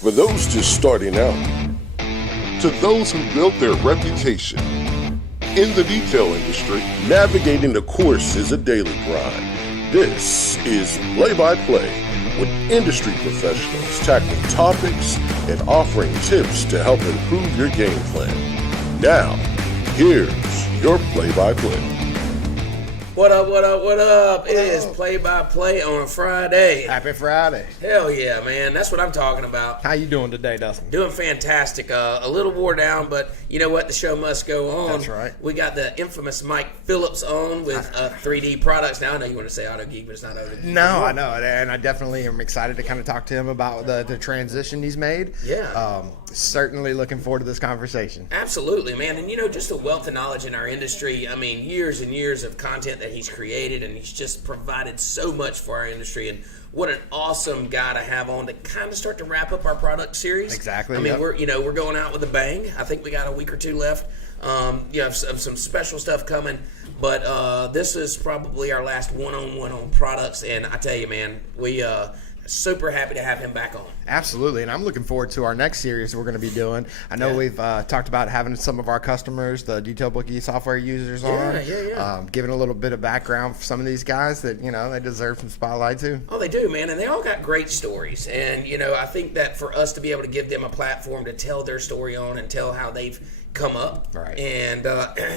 For those just starting out, to those who built their reputation. In the detail industry, navigating the course is a daily grind. This is Play-by-Play, with industry professionals tackling topics and offering tips to help improve your game plan. Now, here's your play-by-play. What up? It is Play-by-Play on Friday. Happy Friday. Hell yeah, man. That's what I'm talking about. How you doing today, Dustin? Doing fantastic. A little wore down, but you know what? The show must go on. That's right. We got the infamous Mike Phillips on with 3D products. Now, I know you want to say Auto Geek, but it's not Auto Geek. No, I know. And I definitely am excited to kind of talk to him about the transition he's made. Yeah. Certainly looking forward to this conversation. Absolutely, man. And, you know, just a wealth of knowledge in our industry. I mean, years and years of content that he's created, and he's just provided so much for our industry. And what an awesome guy to have on to kind of start to wrap up our product series. Exactly. I mean, we're going out with a bang. I think we got a week or two left. You have some special stuff coming, but this is probably our last one-on-one on products. And I tell you, man, we super happy to have him back on. Absolutely, and I'm looking forward to our next series we're going to be doing. I know we've talked about having some of our customers, the Detail Bookie software users on. Giving a little bit of background for some of these guys that, you know, they deserve some spotlight too. Oh, they do, man, and they all got great stories. And, you know, I think that for us to be able to give them a platform to tell their story on and tell how they've come up. Right. And,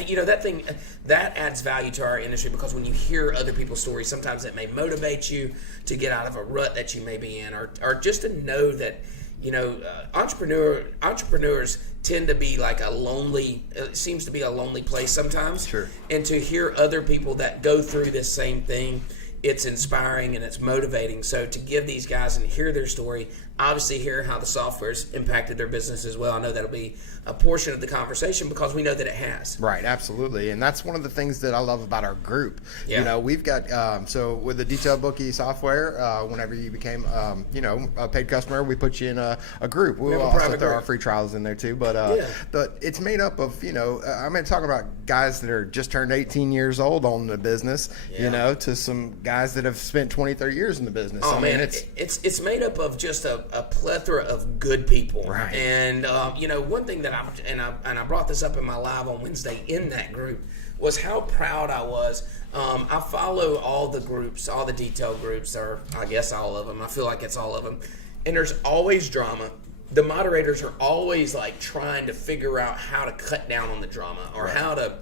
you know, that adds value to our industry, because when you hear other people's stories, sometimes it may motivate you to get out of a rut that you may be in, or just to know that, you know, entrepreneurs tend to be like it seems to be a lonely place sometimes. Sure. And to hear other people that go through this same thing, it's inspiring and it's motivating. So to give these guys and hear their story, obviously hear how the software's impacted their business as well. I know that'll be a portion of the conversation because we know that it has. Right, absolutely. And that's one of the things that I love about our group. Yeah. You know, we've got, so with the Detail Bookie software, whenever you became, you know, a paid customer, we put you in a group. We'll also throw our free trials in there too. But it's made up of, you know, I'm talking about guys that are just turned 18 years old on the business, you know, to some guys that have spent 20, 30 years in the business. Oh, man, it's made up of just a plethora of good people. Right. And, you know, one thing that I brought this up in my live on Wednesday in that group was how proud I was. I follow all the groups, all the detail groups, or I guess all of them. I feel like it's all of them. And there's always drama. The moderators are always like trying to figure out how to cut down on the drama or how to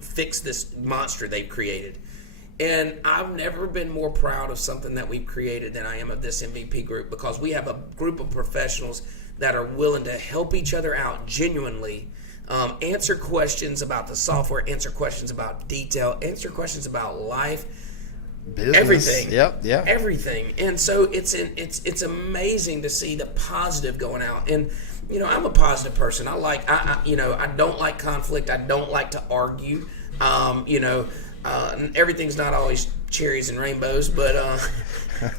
fix this monster they've created. And I've never been more proud of something that we've created than I am of this MVP group, because we have a group of professionals that are willing to help each other out genuinely, answer questions about the software, answer questions about detail, answer questions about life, business. Everything. Yep. Everything. And so it's amazing to see the positive going out. And, you know, I'm a positive person. I don't like conflict. I don't like to argue. You know, everything's not always cherries and rainbows, but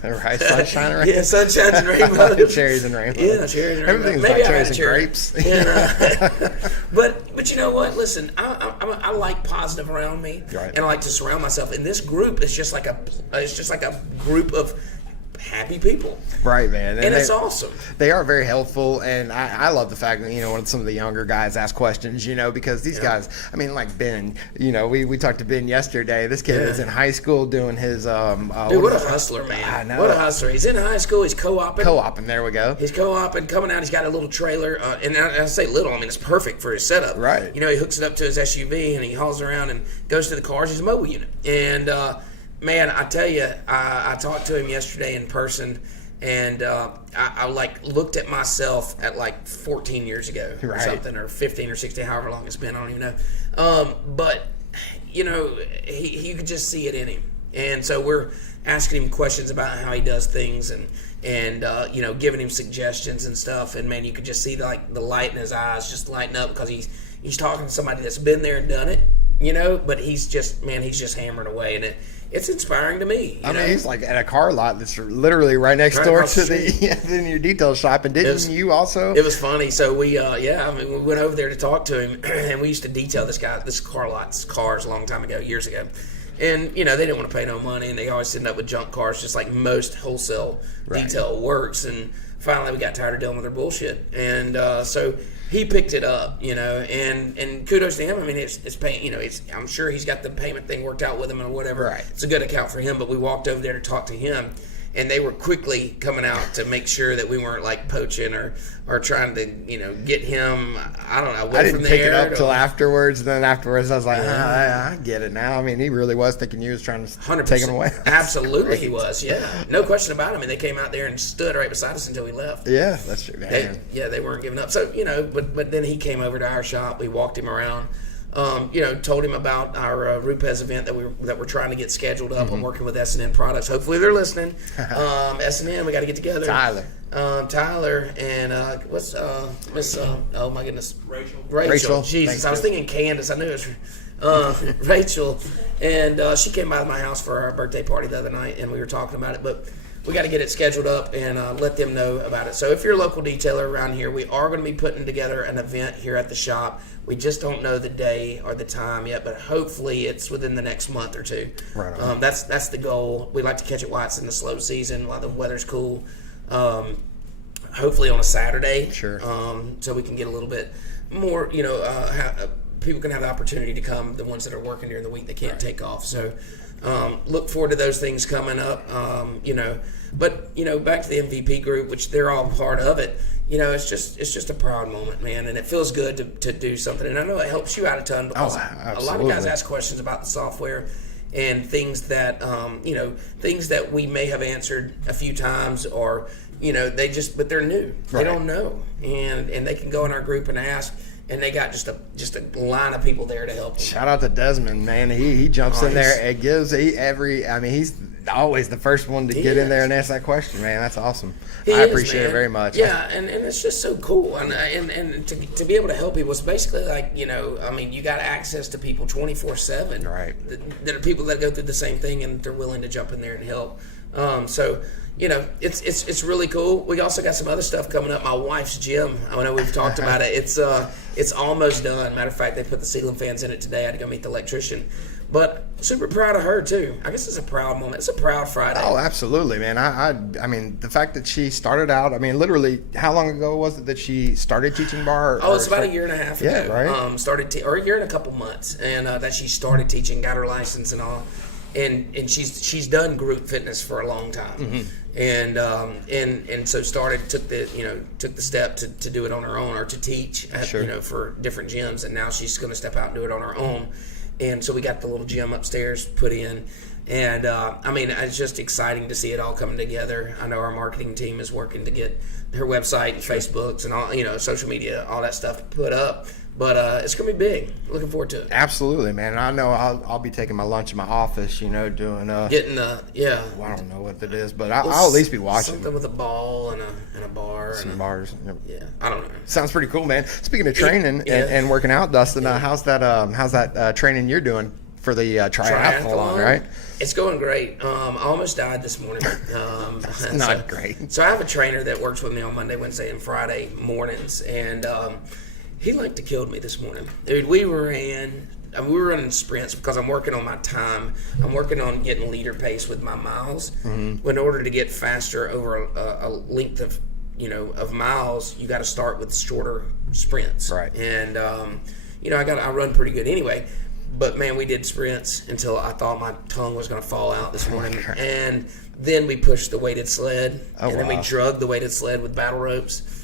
right, sunshine and rainbows. Yeah, sunshine and rainbows. Cherries and rainbows. Yeah, cherries and rainbows. Everything's Maybe like cherries and grapes. Yeah. But you know what? Listen, I like positive around me, right, and I like to surround myself. And this group is just like a group of happy people. Right, man. And it's awesome. They are very helpful, and I love the fact that, you know, when some of the younger guys ask questions, you know, because these guys, I mean, like Ben, you know, we talked to Ben yesterday. This kid is in high school doing his dude, what a hustler, man. I know. What a hustler. He's in high school, he's co-oping, there we go. He's co-oping, coming out, he's got a little trailer, and I say little, I mean, it's perfect for his setup. Right. You know, he hooks it up to his SUV, and he hauls around and goes to the cars. He's a mobile unit. And, man, I tell you, I talked to him yesterday in person, and I like looked at myself at like 14 years ago or something, or 15 or 16, however long it's been, I don't even know. But, you know, you could just see it in him. And so we're asking him questions about how he does things, and you know, giving him suggestions and stuff. And, man, you could just see the light in his eyes just lighten up, because he's talking to somebody that's been there and done it, you know, but he's just hammering away, and it's inspiring to me. I mean, he's like at a car lot that's literally right next door to in your detail shop. And didn't you also? It was funny. So we, we went over there to talk to him, and we used to detail this cars a long time ago, years ago. And, you know, they didn't want to pay no money, and they always end up with junk cars, just like most wholesale detail works. And finally we got tired of dealing with their bullshit, and so he picked it up, and kudos to him. I mean, it's paying, I'm sure he's got the payment thing worked out with him or whatever. Right. It's a good account for him. But we walked over there to talk to him, and they were quickly coming out to make sure that we weren't like poaching or trying to get him. I don't know. I didn't pick it up till afterwards. And then afterwards, I was like, I get it now. I mean, he really was thinking you was trying to 100%. take him away. Absolutely, he was. Yeah, no question about it. I mean, they came out there and stood right beside us until we left. Yeah, that's true. They weren't giving up. So but then he came over to our shop. We walked him around. Told him about our Rupes event that we're trying to get scheduled up. I'm working with S&N Products. Hopefully they're listening. S&N, we got to get together. Tyler and what's Miss? Oh my goodness, Rachel. Jesus, I was thinking Candace. I knew it was Rachel, and she came by my house for our birthday party the other night, and we were talking about it, but. We got to get it scheduled up and let them know about it. So if you're a local detailer around here, we are going to be putting together an event here at the shop. We just don't know the day or the time yet, but hopefully it's within the next month or two. Right on. That's the goal. We like to catch it while it's in the slow season, while the weather's cool. Hopefully on a Saturday. Sure. So we can get a little bit more, people can have the opportunity to come, the ones that are working during the week, they can't take off. So look forward to those things coming up, But back to the MVP group, which they're all part of it. It's just a proud moment, man, and it feels good to do something. And I know it helps you out a ton because a lot of guys ask questions about the software and things that things that we may have answered a few times, or but they're new, they don't know, and they can go in our group and ask. And they got just a line of people there to help them. Shout out to Desmond, man. He jumps in there and gives he's always the first one to get in there and ask that question, man. That's awesome. I appreciate it very much. Yeah, and it's just so cool. And to be able to help people, it's basically like, you got access to people 24/7. Right. That are people that go through the same thing, and they're willing to jump in there and help. It's really cool. We also got some other stuff coming up. My wife's gym. I know we've talked about it. It's almost done. Matter of fact, they put the ceiling fans in it today. I had to go meet the electrician. But super proud of her too. I guess it's a proud moment. It's a proud Friday. Oh, absolutely, man. I mean, the fact that she started out. I mean, literally, how long ago was it that she started teaching bar? It's about a year and a half ago. Yeah, right. Or a year and a couple months, and that she started teaching, got her license and all. And she's done group fitness for a long time, and so took the step to do it on her own, or to teach for different gyms, and now she's going to step out and do it on her own. And so we got the little gym upstairs put in, and it's just exciting to see it all coming together. I know our marketing team is working to get her website and Facebooks and all social media, all that stuff put up. But it's going to be big. Looking forward to it. Absolutely, man. And I know I'll be taking my lunch in my office, doing... Getting, yeah. Well, I don't know what it is, but I'll at least be watching. Something with a ball and a bar. Some bars. Yeah, I don't know. Sounds pretty cool, man. Speaking of training and working out, Dustin, how's that training you're doing for the triathlon, right? It's going great. I almost died this morning. That's not great. So I have a trainer that works with me on Monday, Wednesday, and Friday mornings, and... he like to killed me this morning. Dude, we were running sprints because I'm working on my time. I'm working on getting leader pace with my miles. In order to get faster over a length of miles, you got to start with shorter sprints. Right. And I run pretty good anyway. But man, we did sprints until I thought my tongue was going to fall out this morning. And then we pushed the weighted sled, then we drug the weighted sled with battle ropes.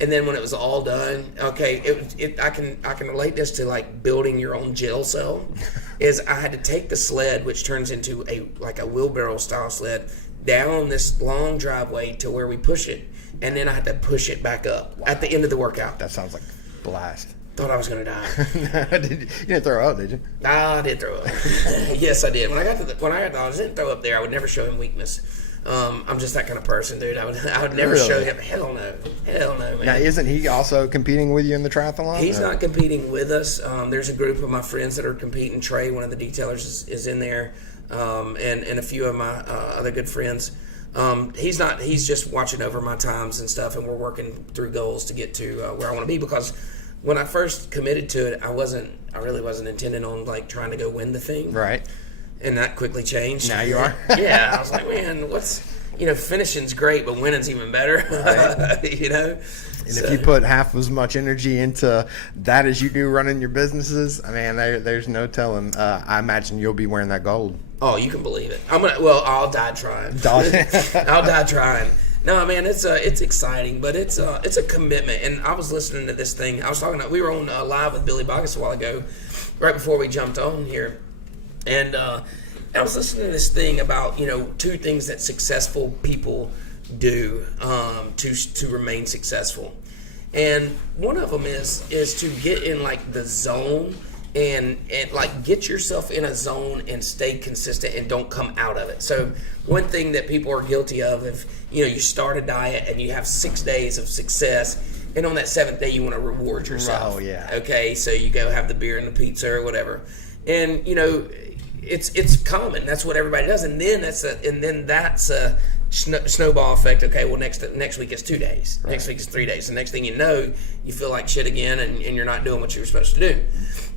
And then when it was all done, I can relate this to like building your own jail cell. Is I had to take the sled, which turns into a wheelbarrow style sled, down this long driveway to where we push it, and then I had to push it back up at the end of the workout. That sounds like a blast. Thought I was gonna die. You didn't throw up, did you? I did throw up. Yes, I did. When I didn't throw up there, I would never show him weakness. I'm just that kind of person, dude. I would never show him. Hell no, man. Now, isn't he also competing with you in the triathlon? He's not competing with us. There's a group of my friends that are competing. Trey, one of the detailers, is in there, and a few of my other good friends. He's not. He's just watching over my times and stuff, and we're working through goals to get to where I want to be. Because when I first committed to it, I really wasn't intending on like trying to go win the thing. Right. And that quickly changed. Now you are? Yeah, I was like, man, finishing's great, but winning's even better. Right. And if you put half as much energy into that as you do running your businesses, there's no telling. I imagine you'll be wearing that gold. Oh, you can believe it. I'll die trying. I'll die trying. No, man, it's exciting, but it's a commitment. And I was listening to this thing. We were on live with Billy Boggess a while ago, right before we jumped on here, and I was listening to this thing about 2 things that successful people do to remain successful, and one of them is to get in like the zone and like get yourself in a zone and stay consistent and don't come out of it. So one thing that people are guilty of, if you start a diet and you have 6 days of success, and on that 7th day you want to reward yourself. Oh yeah. Okay, so you go have the beer and the pizza or whatever, and it's common. That's what everybody does, and then that's a snowball effect. Okay, well next week it's 2 days. Right. Next week it's 3 days. The next thing you know, you feel like shit again, and you're not doing what you were supposed to do.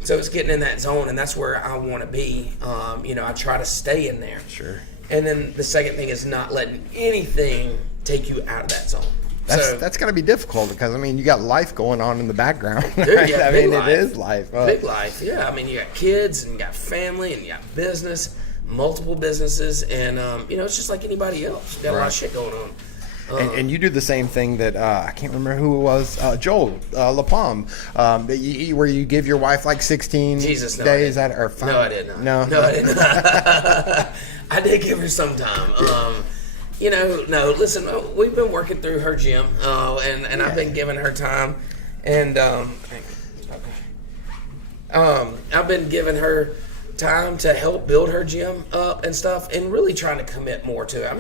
So it's getting in that zone, and that's where I want to be. I try to stay in there. Sure. And then the second thing is not letting anything take you out of that zone. That's going to be difficult because you got life going on in the background. Dude, right? Yeah, it is life. Big life. Yeah, you got kids and you got family and you got business, multiple businesses, and it's just like anybody else. You got a lot of shit going on. And you do the same thing that I can't remember who it was, Joel LaPalme, where you give your wife like 16 days or 5. No, I did not. No, I did not. I did give her some time. No, listen, we've been working through her gym, and I've been giving her time, and I've been giving her time to help build her gym up and stuff, and really trying to commit more to it.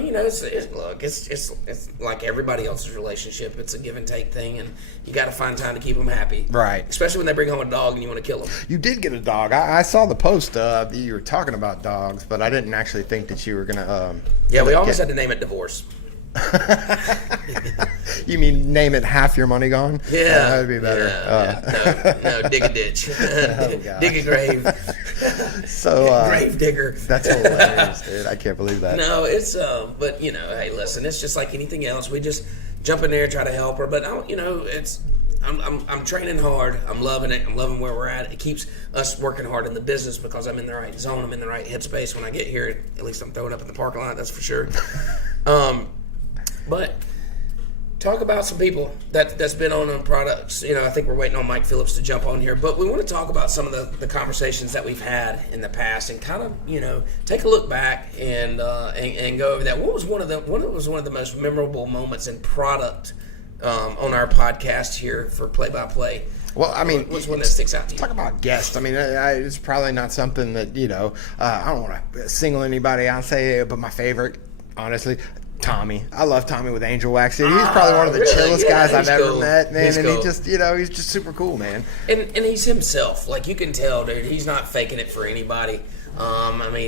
It's like everybody else's relationship. It's a give and take thing, and you got to find time to keep them happy. Right. Especially when they bring home a dog and you want to kill them. You did get a dog. I saw the post. You were talking about dogs, but I didn't actually think that you were gonna. Yeah, we almost had to name it Divorce. You mean name it Half Your Money Gone? Yeah, that would be better. No, dig a ditch, dig a grave. So grave digger. That's hilarious, dude. I can't believe that. No, it's but hey, listen, it's just like anything else. We just jump in there, try to help her, but I'm training hard. I'm loving it. I'm loving where we're at. It keeps us working hard in the business because I'm in the right zone. I'm in the right headspace when I get here. At least I'm throwing up in the parking lot. That's for sure. But talk about some people that's been on products. I think we're waiting on Mike Phillips to jump on here, but we want to talk about some of the conversations that we've had in the past and kind of take a look back and go over that. What was one of the most memorable moments in product on our podcast here for Play by Play? Well, what's one that sticks out to you? Talk about guests. It's probably not something that I don't want to single anybody out and say, but my favorite, honestly, Tommy. I love Tommy with Angel Wax. He's probably one of the chillest guys I've ever met, man. He's cool. He's just super cool, man. And he's himself. Like, you can tell, dude, he's not faking it for anybody.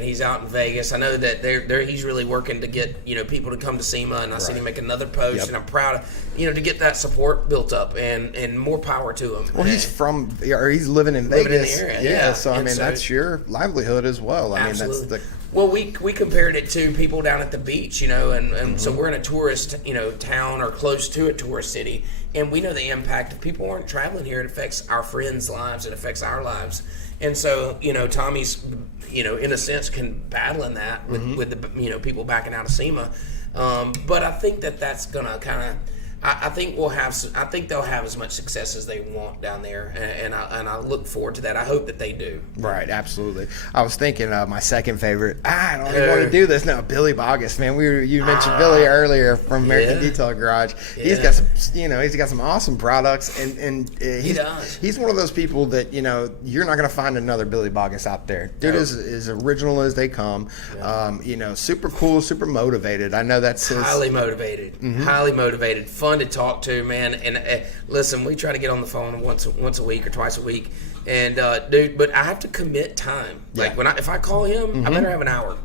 He's out in Vegas. I know that he's really working to get people to come to SEMA, and I seen him make another post, and I'm proud of to get that support built up, and more power to him. Well, he's living in Vegas, in the area, yeah. So that's your livelihood as well. Absolutely. Well, we compared it to people down at the beach, and so we're in a tourist, town or close to a tourist city, and we know the impact. If people aren't traveling here, it affects our friends' lives, it affects our lives. And so, Tommy's, in a sense, can battle in that with the, people backing out of SEMA. But I think that's going to kind of, I think they'll have as much success as they want down there, and I look forward to that. I hope that they do. Right, absolutely. I was thinking my second favorite. I don't even want to do this now. Billy Boggess, man. You mentioned Billy earlier from American Detail Garage. Yeah. He's got some, he's got some awesome products, and he's one of those people that you're not going to find another Billy Boggess out there. Dude is as original as they come. Yeah. Super cool, super motivated. I know that's his. Highly motivated. Highly motivated. Fun to talk to, man. And listen, we try to get on the phone once a week or twice a week, and dude, but I have to commit time. Like if I call him, I better have an hour.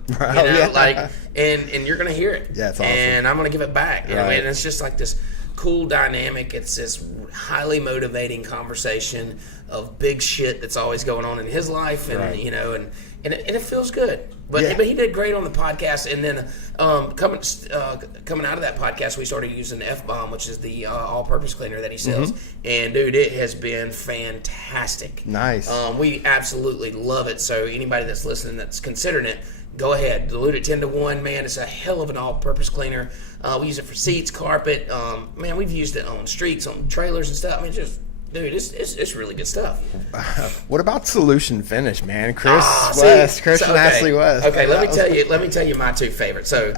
And you're gonna hear it. Yeah, it's awesome. And I'm gonna give it back. Right. And it's just like this cool dynamic. It's this highly motivating conversation of big shit that's always going on in his life, and and it feels good. But he did great on the podcast, and then coming out of that podcast, we started using F-Bomb, which is the all-purpose cleaner that he sells. And dude, it has been fantastic. Nice. We absolutely love it. So anybody that's listening that's considering it, go ahead, dilute it 10 to 1. Man, it's a hell of an all-purpose cleaner. We use it for seats, carpet. Man, we've used it on streets, on trailers and stuff. I mean, dude, it's really good stuff. What about Solution Finish, man? Christian Ashley West. Okay, let me tell you my two favorites. So,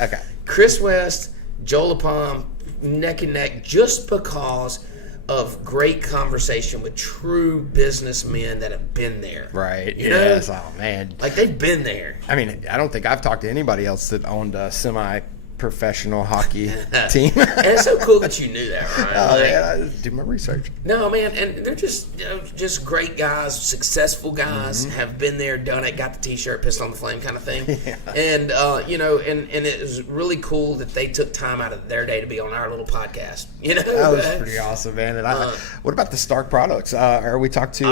Chris West, Joel LaPalm, neck and neck, just because of great conversation with true businessmen that have been there. Right. You know? Yes. Oh man. Like they've been there. I mean, I don't think I've talked to anybody else that owned a semi-professional hockey team. And it's so cool that you knew that, right? Oh, yeah, I do my research. No, man, and they're just great guys, successful guys, have been there, done it, got the T-shirt, pissed on the flame kind of thing. Yeah. And, and it was really cool that they took time out of their day to be on our little podcast. You know? That was pretty awesome, man. And what about the Stark products? We talked to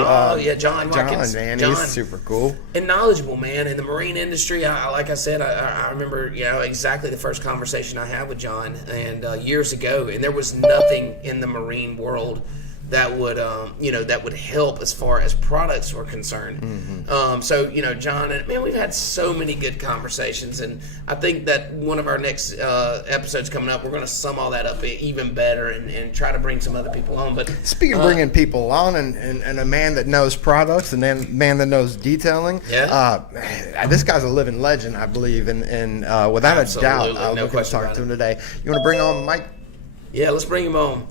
John Watkins. John, man, he's super cool. And knowledgeable, man. In the marine industry, like I said, I remember, exactly the first conversation I had with John, and years ago, and there was nothing in the marine world that would that would help as far as products were concerned. So John, and man, we've had so many good conversations, and I think that one of our next episodes coming up, we're going to sum all that up even better and try to bring some other people on. But speaking of bringing people on, and a man that knows products and then a man that knows detailing, this guy's a living legend, I believe, and without a doubt, I'll look to talk to him today. You want to bring on Mike? Yeah, let's bring him on.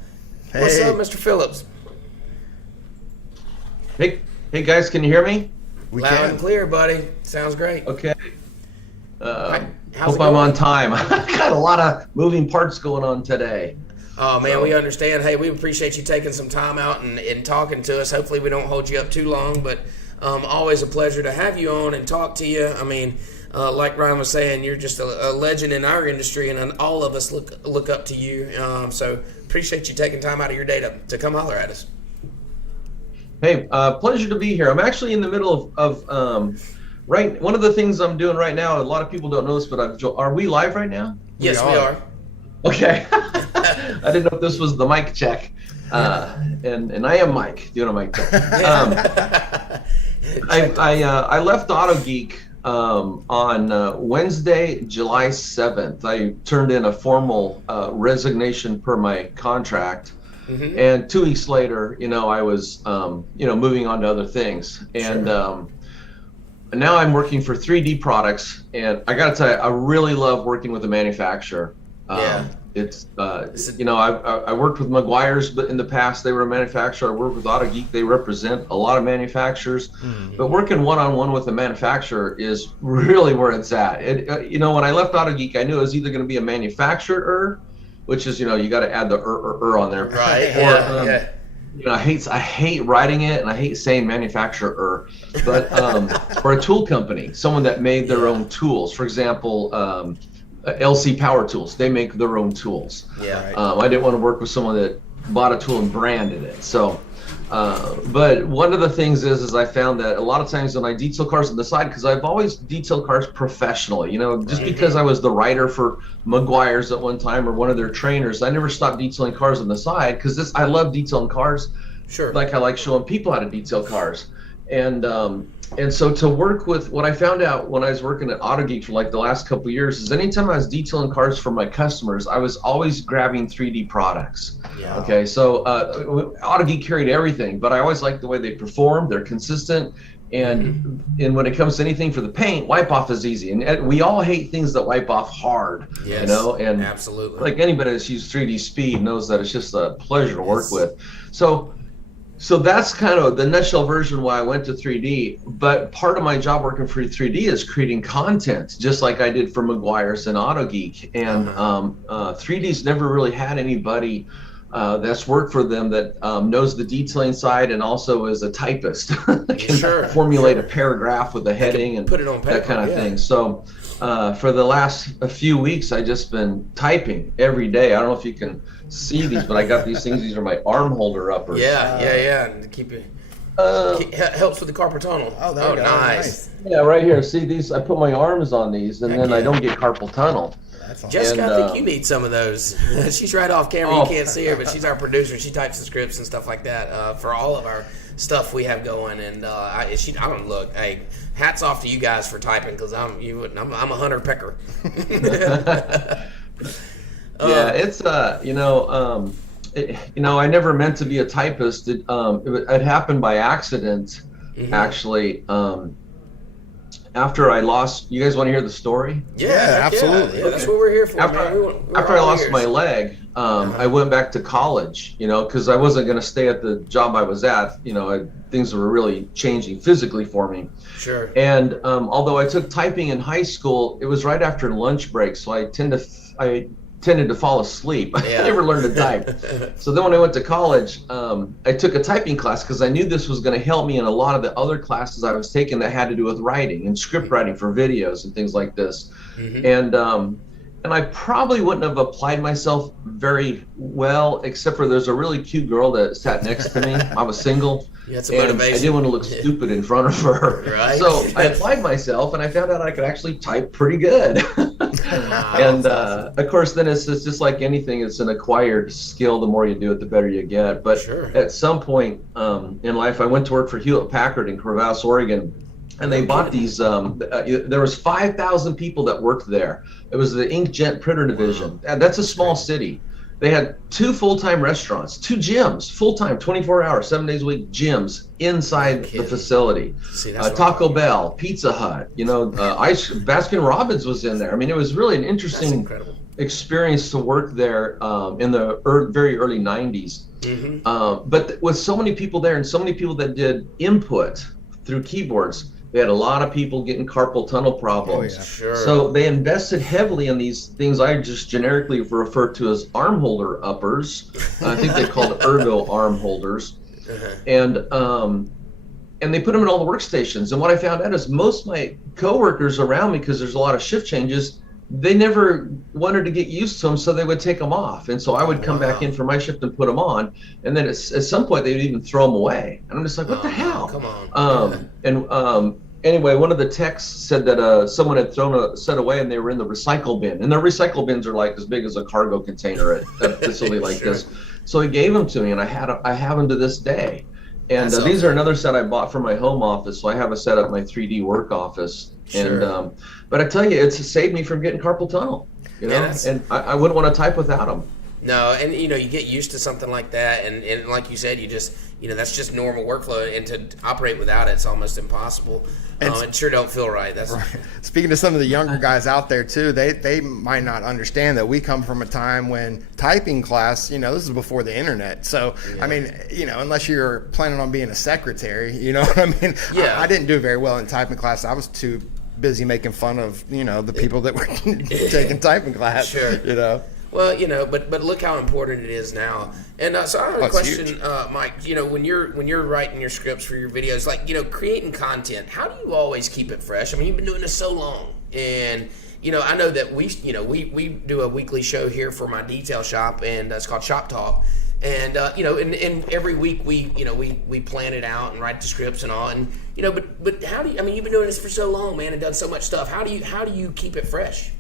Hey. What's up, Mr. Phillips? Hey guys, can you hear me? Loud and clear, buddy. Sounds great. Okay. Hope I'm on time. I've got a lot of moving parts going on today. Oh, man, we understand. Hey, we appreciate you taking some time out and talking to us. Hopefully we don't hold you up too long, but always a pleasure to have you on and talk to you. I mean, like Ryan was saying, you're just a legend in our industry, and all of us look up to you. So appreciate you taking time out of your day to come holler at us. Hey, pleasure to be here. I'm actually in the middle of one of the things I'm doing right now. A lot of people don't know this, but are we live right now? Yes, we are. Okay. I didn't know if this was the mic check. And I am Mike doing a mic check. I left Auto Geek on Wednesday, July 7th. I turned in a formal resignation per my contract. And 2 weeks later, I was, moving on to other things. And now I'm working for 3D Products. And I got to tell you, I really love working with a manufacturer. It's, I worked with Meguiar's, but in the past they were a manufacturer. I worked with Auto Geek. They represent a lot of manufacturers. But working one-on-one with a manufacturer is really where it's at. When I left Auto Geek, I knew it was either going to be a manufacturer, which is, you got to add the on there. Right. I hate writing it, and I hate saying manufacturer. But for a tool company, someone that made their own tools, for example, LC Power Tools, they make their own tools. I didn't want to work with someone that bought a tool and branded it. So, but one of the things is I found that a lot of times when I detail cars on the side, because I've always detailed cars professionally, just because I was the writer for Meguiar's at one time or one of their trainers, I never stopped detailing cars on the side because I love detailing cars. Sure. Like I like showing people how to detail cars. And so to work with what I found out when I was working at Auto Geek for like the last couple of years is anytime I was detailing cars for my customers, I was always grabbing 3D products. Yeah. Okay, so Auto Geek carried everything, but I always liked the way they perform. They're consistent. And when it comes to anything for the paint, wipe off is easy. And we all hate things that wipe off hard. Yes, and absolutely. Like anybody that's used 3D Speed knows that it's just a pleasure to work with. So that's kind of the nutshell version why I went to 3D. But part of my job working for 3D is creating content, just like I did for Meguiar's and Auto Geek. And 3D's never really had anybody that's worked for them that knows the detailing side and also is a typist. Can formulate a paragraph with a heading and put it on paper, that kind of thing. So for the last few weeks, I just been typing every day. I don't know if you can see these, but I got these things. These are my arm holder uppers. Yeah. And to keep Helps with the carpal tunnel. Oh, there you go. Nice. Yeah, right here. See these? I put my arms on these, and then I don't get carpal tunnel. That's awesome. Jessica, I think you need some of those. She's right off camera. You can't see her, but she's our producer. She types the scripts and stuff like that for all of our stuff we have going. And I don't look. Hey, hats off to you guys for typing, because I'm a hunter pecker. Yeah, it's I never meant to be a typist. It happened by accident, actually. After I lost, you guys want to hear the story? Yeah, absolutely. Yeah, that's what we're here for. After I lost my leg, I went back to college, because I wasn't going to stay at the job I was at. Things were really changing physically for me. Sure. And although I took typing in high school, it was right after lunch break, so I tended to fall asleep. Yeah. I never learned to type. So then when I went to college, I took a typing class because I knew this was going to help me in a lot of the other classes I was taking that had to do with writing and script writing for videos and things like this. And I probably wouldn't have applied myself very well, except for there's a really cute girl that sat next to me. I was single. Yeah, it's a motivation. I didn't want to look stupid in front of her. Right. So I applied myself, and I found out I could actually type pretty good. And of course, then it's just like anything. It's an acquired skill. The more you do it, the better you get. But at some point in life, I went to work for Hewlett-Packard in Corvallis, Oregon. And they bought these, there was 5,000 people that worked there. It was the inkjet printer division. And that's a small city. They had 2 full-time restaurants, 2 gyms, full-time, 24 hours, 7 days a week gyms inside the facility. See, Taco Bell, Pizza Hut, Baskin Robbins was in there. I mean, it was really an interesting experience to work there in the very early 90s. But with so many people there and so many people that did input through keyboards, they had a lot of people getting carpal tunnel problems. Oh, yeah. Sure. So they invested heavily in these things I just generically refer to as arm holder uppers. I think they called ergo arm holders. And they put them in all the workstations. And what I found out is most of my coworkers around me, because there's a lot of shift changes, they never wanted to get used to them, so they would take them off. And so I would come back in for my shift and put them on. And then at some point, they would even throw them away. And I'm just like, what the hell? Come on. Anyway, one of the techs said that someone had thrown a set away and they were in the recycle bin. And the recycle bins are like as big as a cargo container at a facility like this. So he gave them to me, and I have them to this day. And these are another set I bought for my home office. So I have a set at my 3D work office. And but I tell you, it's saved me from getting carpal tunnel. And I wouldn't want to type without them. No, and you get used to something like that, and like you said, you just that's just normal workflow, and to operate without it's almost impossible. It sure don't feel right. That's right. Speaking to some of the younger guys out there too, they might not understand that we come from a time when typing class, this is before the internet. So I mean, unless you're planning on being a secretary, you know what I mean? Yeah. I didn't do very well in typing class. I was too busy making fun of the people that were taking typing class. Sure. Well, but look how important it is now. And so I have a question, Mike. When you're writing your scripts for your videos, like creating content, how do you always keep it fresh? I mean, you've been doing this so long, and I know that we do a weekly show here for my detail shop, and it's called Shop Talk. And and every week we plan it out and write the scripts and all, and but how do you? I mean, you've been doing this for so long, man, and done so much stuff. How do you keep it fresh?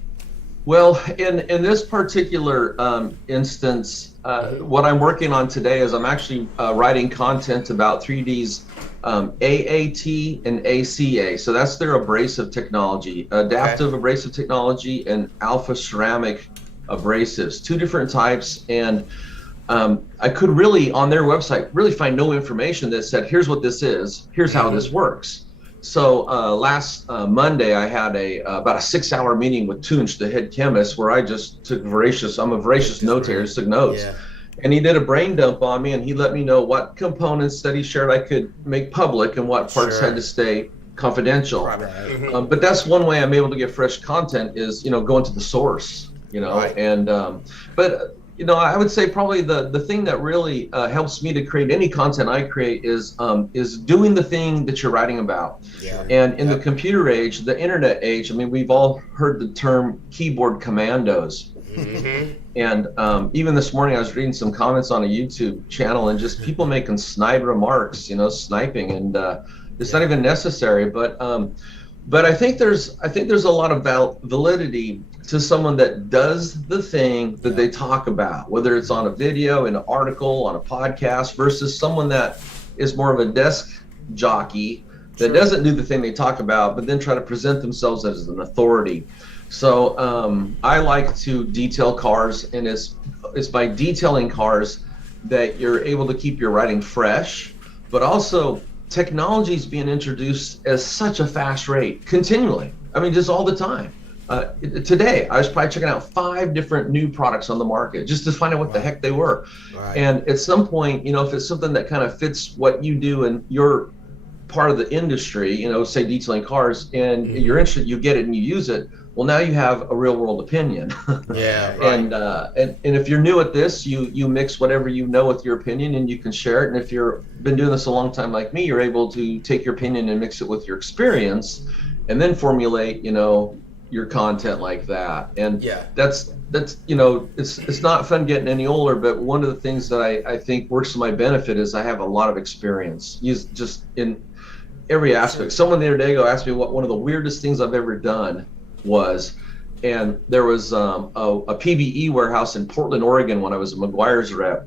Well, in this particular instance, what I'm working on today is I'm actually writing content about 3D's AAT and ACA. So that's their abrasive technology, adaptive abrasive technology, and alpha ceramic abrasives, 2 different types. And I could really, on their website, really find no information that said, here's what this is, here's how this works. So last Monday, I had about a 6-hour meeting with Tunch, the head chemist, where I just took I'm a voracious notator, just took notes. Yeah. And he did a brain dump on me, and he let me know what components that he shared I could make public and what parts had to stay confidential. But that's one way I'm able to get fresh content is, going to the source, and but I would say probably the thing that really helps me to create any content I create is doing the thing that you're writing about. Yeah. And in the computer age, the internet age, I mean, we've all heard the term keyboard commandos. And even this morning, I was reading some comments on a YouTube channel, and just people making snide remarks, sniping, and it's not even necessary. But I think there's a lot of validity to someone that does the thing that they talk about, whether it's on a video, in an article, on a podcast, versus someone that is more of a desk jockey that doesn't do the thing they talk about, but then try to present themselves as an authority. So I like to detail cars, and it's by detailing cars that you're able to keep your writing fresh, but also technology is being introduced at such a fast rate, continually. I mean, just all the time. Today, I was probably checking out 5 different new products on the market just to find out what the heck they were. Right. And at some point, if it's something that kind of fits what you do and you're part of the industry, say detailing cars, and you're interested, you get it and you use it. Well, now you have a real world opinion. Yeah. Right. And if you're new at this, you mix whatever you know with your opinion, and you can share it. And if you've been doing this a long time like me, you're able to take your opinion and mix it with your experience, and then formulate, your content like that. And that's it's not fun getting any older, but one of the things that I think works to my benefit is I have a lot of experience just in every aspect. Someone the other day asked me what one of the weirdest things I've ever done was, and there was a PBE warehouse in Portland, Oregon, when I was a McGuire's rep,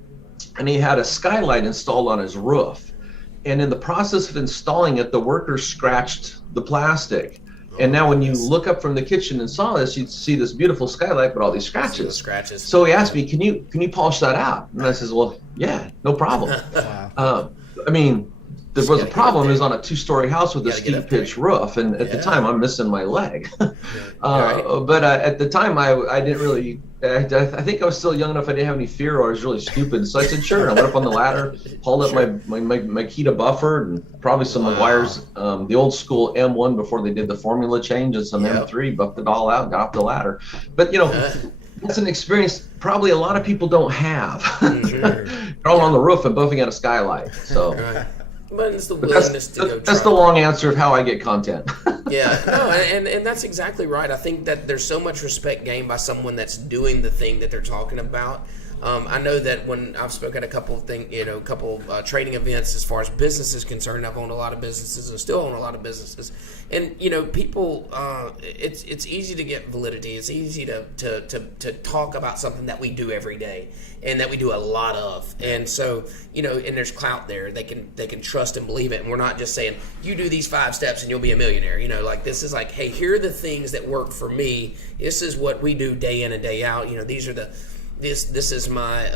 and he had a skylight installed on his roof, and in the process of installing it, the workers scratched the plastic. And now when you look up from the kitchen and saw this, you'd see this beautiful skylight, but all these scratches. So he asked me, can you polish that out? And I says, well, yeah, no problem. Wow. I mean, there was a problem. It was on a 2-story house with a steep pitch roof, and at the time I'm missing my leg. But at the time I didn't really. I think I was still young enough. I didn't have any fear, or I was really stupid. So I said, sure. And I went up on the ladder, hauled up my Makita buffer, and probably some wires, the old school M1 before they did the formula change, and some M3, buffed it all out, got off the ladder. But that's an experience probably a lot of people don't have. Crawling on the roof and buffing out a skylight. So. But it's the willingness to go. That's the long answer of how I get content. Yeah, no, and that's exactly right. I think that there's so much respect gained by someone that's doing the thing that they're talking about. I know that when I've spoken at a couple of training events as far as business is concerned, I've owned a lot of businesses and still own a lot of businesses. And people, it's easy to get validity. It's easy to talk about something that we do every day and that we do a lot of. And so and there's clout there. They can trust and believe it. And we're not just saying you do these 5 steps and you'll be a millionaire. This is like, hey, here are the things that work for me. This is what we do day in and day out. These are this is my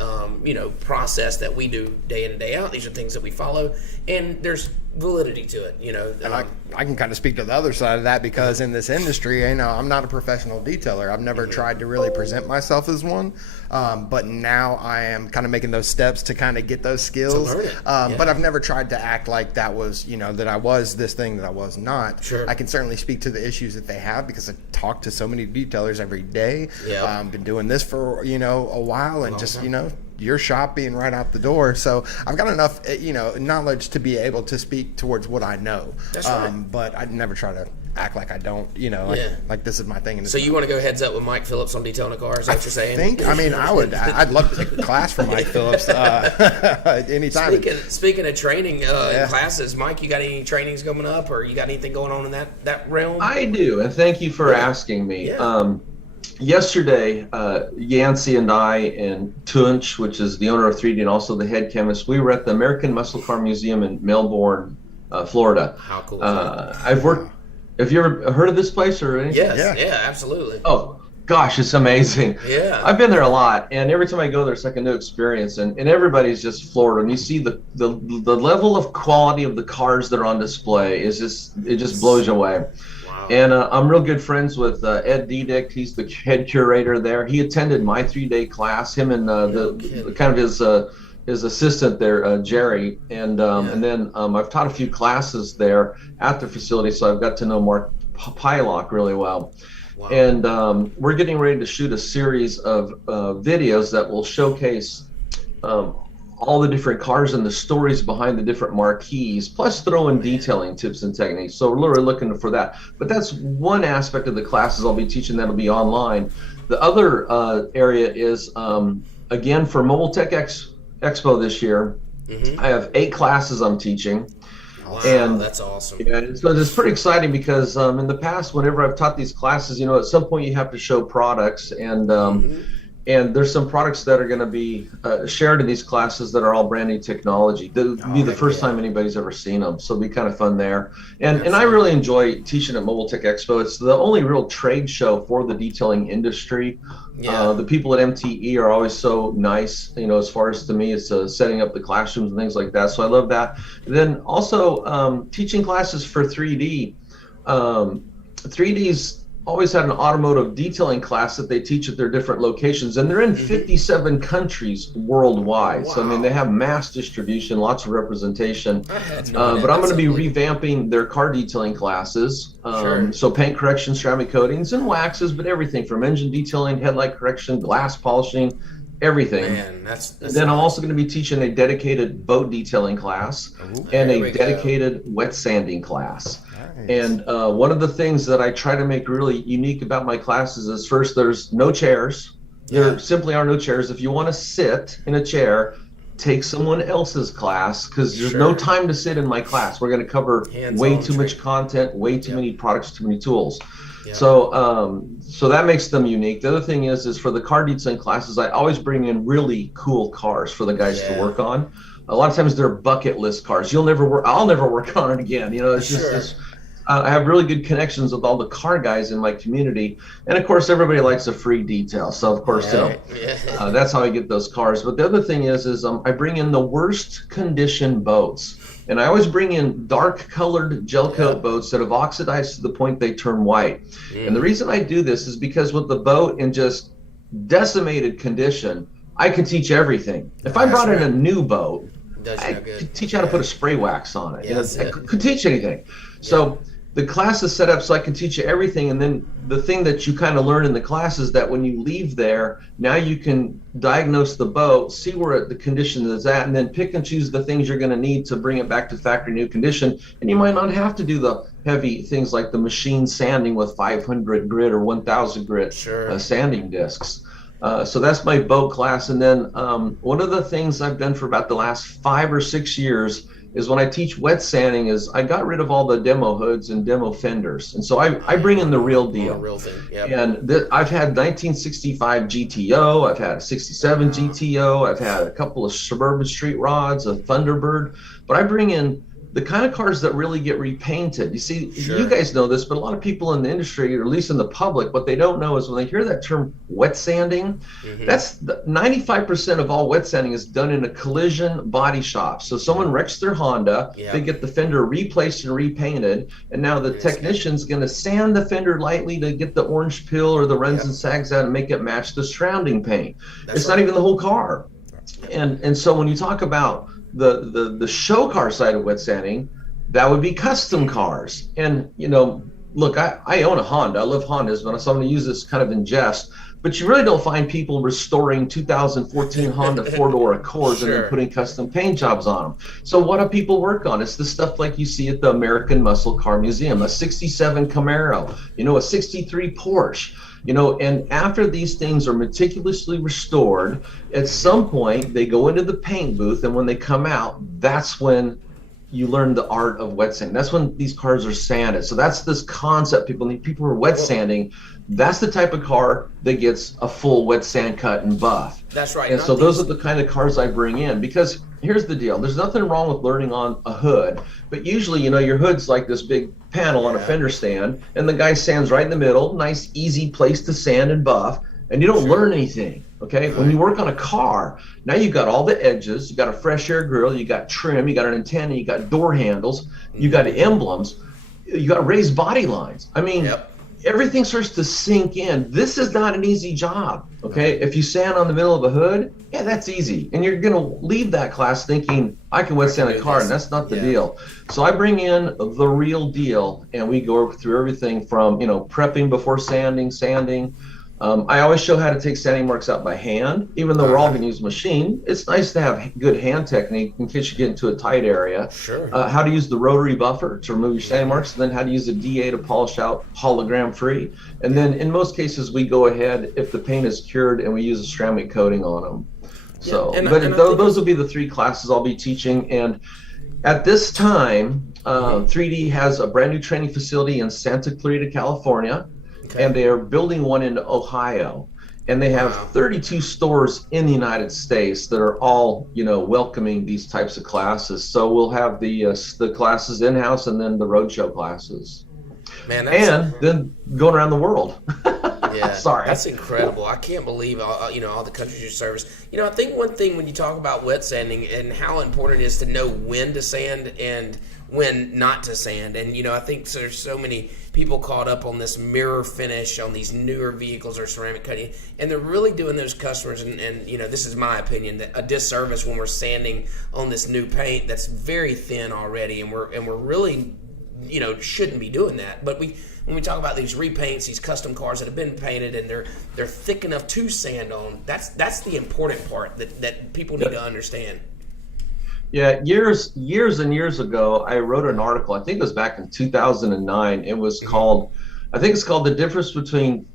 process that we do day in and day out. These are things that we follow, and there's validity to it. And I can kind of speak to the other side of that, because in this industry, I'm not a professional detailer. I've never tried to really present myself as one, but now I am kind of making those steps to kind of get those skills. But I've never tried to act like that was that I was this thing that I was not. Sure. I can certainly speak to the issues that they have, because I talk to so many detailers every day. Been doing this for a while, and just your shop being right out the door, so I've got enough knowledge to be able to speak towards what I know. That's right. But I'd never try to act like I don't, like this is my thing. And so you want to go heads up with Mike Phillips on detailing a car? Is that what you're saying? I'd love to take a class from Mike Phillips anytime. Speaking of training classes, Mike, you got any trainings coming up, or you got anything going on in that realm? I do, and thank you for asking me. Yesterday, Yancey and I and Tunch, which is the owner of 3D and also the head chemist, we were at the American Muscle Car Museum in Melbourne, Florida. How cool! I've worked. Have you ever heard of this place or anything? Yes, yeah, absolutely. Oh gosh, it's amazing. Yeah, I've been there a lot, and every time I go there, it's like a new experience. And everybody's just floored, and you see the level of quality of the cars that are on display is just blows you away. And I'm real good friends with Ed Diedick. He's the head curator there. He attended my 3-day class. Him and his assistant there, Jerry. And then I've taught a few classes there at the facility, so I've got to know Mark Pylock really well. Wow. And we're getting ready to shoot a series of videos that will showcase all the different cars and the stories behind the different marquees, plus throw in detailing tips and techniques. So we're literally looking for that. But that's one aspect of the classes I'll be teaching that'll be online. The other area is, again, for Mobile Tech Expo this year, I have 8 classes I'm teaching. Wow, and that's awesome. Yeah, so it's pretty exciting because in the past, whenever I've taught these classes, at some point you have to show products, and there's some products that are going to be shared in these classes that are all brand new technology. It'll be the first time anybody's ever seen them, so it'll be kind of fun there. And I really enjoy teaching at Mobile Tech Expo. It's the only real trade show for the detailing industry. The people at MTE are always so nice, as far as to me, it's setting up the classrooms and things like that. So I love that. And then also teaching classes for 3D. 3D's always had an automotive detailing class that they teach at their different locations, and they're in 57 countries worldwide. Wow. So I mean, they have mass distribution, lots of representation. But I'm going to be revamping their car detailing classes. So paint correction, ceramic coatings, and waxes, but everything from engine detailing, headlight correction, glass polishing, everything. Man, that's then I'm also going to be teaching a dedicated boat detailing class and a dedicated wet sanding class. And one of the things that I try to make really unique about my classes is, first, there's no chairs. There simply are no chairs. If you want to sit in a chair, take someone else's class, because there's no time to sit in my class. We're going to cover way too much content, way too many products, too many tools. So so that makes them unique. The other thing is for the car detailing classes, I always bring in really cool cars for the guys to work on. A lot of times they're bucket list cars. I'll never work on it again. It's just I have really good connections with all the car guys in my community, and of course everybody likes a free detail. So of course that's how I get those cars. But the other thing is I bring in the worst condition boats, and I always bring in dark colored gel coat boats that have oxidized to the point they turn white. And the reason I do this is because with the boat in just decimated condition, I can teach everything. If I brought in a new boat, I could teach how to put a spray wax on it. I could teach anything. So the class is set up so I can teach you everything, and then the thing that you kind of learn in the class is that when you leave there, now you can diagnose the boat, see where the condition is at, and then pick and choose the things you're going to need to bring it back to factory new condition. And you might not have to do the heavy things like the machine sanding with 500 grit or 1000 grit sanding discs. So that's my boat class. And then one of the things I've done for about the last 5 or 6 years is when I teach wet sanding is I got rid of all the demo hoods and demo fenders. And so I bring in the real deal. Real thing. And I've had 1965 GTO, I've had a 67 GTO, I've had a couple of Suburban Street Rods, a Thunderbird, but I bring in the kind of cars that really get repainted. You see, you guys know this, but a lot of people in the industry, or at least in the public, what they don't know is when they hear that term wet sanding, that's 95% of all wet sanding is done in a collision body shop. So someone wrecks their Honda, they get the fender replaced and repainted, and now the technician's going to sand the fender lightly to get the orange peel or the runs and sags out and make it match the surrounding paint. It's not even the whole car. And so when you talk about the show car side of wet sanding, that would be custom cars. And look, I own a Honda. I love Hondas, but so I'm going to use this kind of in jest. But you really don't find people restoring 2014 Honda 4-door Accords and then putting custom paint jobs on them. So what do people work on? It's the stuff like you see at the American Muscle Car Museum, a 67 Camaro, a 63 Porsche. And after these things are meticulously restored, at some point they go into the paint booth, and when they come out, that's when you learn the art of wet sanding. That's when these cars are sanded. So that's this concept people need. People who are wet sanding, that's the type of car that gets a full wet sand cut and buff. That's right. And so those are the kind of cars I bring in, because here's the deal. There's nothing wrong with learning on a hood, but usually, your hood's like this big panel on a fender stand, and the guy sands right in the middle, nice, easy place to sand and buff, and you don't learn anything, okay? When you work on a car, now you've got all the edges, you got a fresh air grill, you got trim, you got an antenna, you got door handles, you got emblems, you got raised body lines. I mean, everything starts to sink in. This is not an easy job, okay? If you sand on the middle of a hood, that's easy. And you're going to leave that class thinking, I can wet sand a car, and that's not the deal. So I bring in the real deal, and we go through everything from, prepping before sanding, I always show how to take sanding marks out by hand, even though we're all going to use a machine. It's nice to have good hand technique in case you get into a tight area. Sure. How to use the rotary buffer to remove your sanding marks, and then how to use the DA to polish out hologram free. And then in most cases, we go ahead, if the paint is cured, and we use a ceramic coating on them. So, those will be the 3 classes I'll be teaching. And at this time, 3D has a brand new training facility in Santa Clarita, California. Okay. And they are building one in Ohio, and they have 32 stores in the United States that are all, welcoming these types of classes. So we'll have the classes in-house, and then the roadshow classes. Man, and then going around the world. Yeah, sorry, that's incredible. I can't believe all the countries you service. I think one thing when you talk about wet sanding and how important it is to know when to sand and when not to sand. And I think there's so many people caught up on this mirror finish on these newer vehicles or ceramic coating, and they're really doing those customers and this is my opinion, that a disservice when we're sanding on this new paint that's very thin already, and we're really shouldn't be doing that. But when we talk about these repaints, these custom cars that have been painted and they're thick enough to sand on, that's the important part that people need to understand. Yeah, years and years ago, I wrote an article. I think it was back in 2009. It was called, I think it's called The Difference Between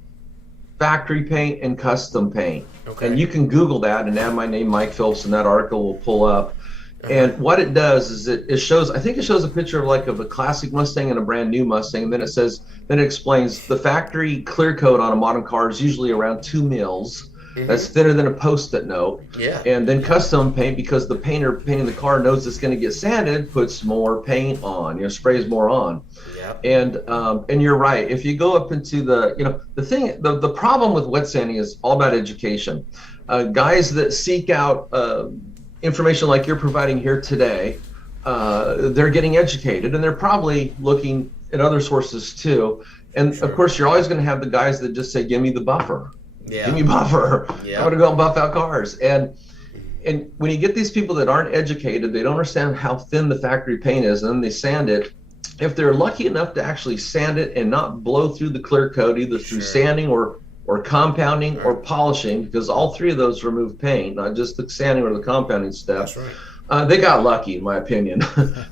Factory Paint and Custom Paint. Okay. And you can Google that and add my name, Mike Phillips, and that article will pull up. And what it does is it shows, I think it shows a picture of a classic Mustang and a brand new Mustang, and then it explains the factory clear coat on a modern car is usually around 2 mils. That's thinner than a Post-it note. Yeah. And then custom paint, because the painter painting the car knows it's going to get sanded, puts more paint on, sprays more on. Yep. And you're right. If you go up into the problem with wet sanding is all about education. Guys that seek out information like you're providing here today, they're getting educated, and they're probably looking at other sources too. And of course, you're always going to have the guys that just say, "Give me the buffer." Yeah. Give me buffer. Yeah. I'm going to go and buff out cars. And when you get these people that aren't educated, they don't understand how thin the factory paint is, and then they sand it. If they're lucky enough to actually sand it and not blow through the clear coat, either through sanding or compounding or polishing, because all 3 of those remove paint, not just the sanding or the compounding step. That's right. They got lucky, in my opinion.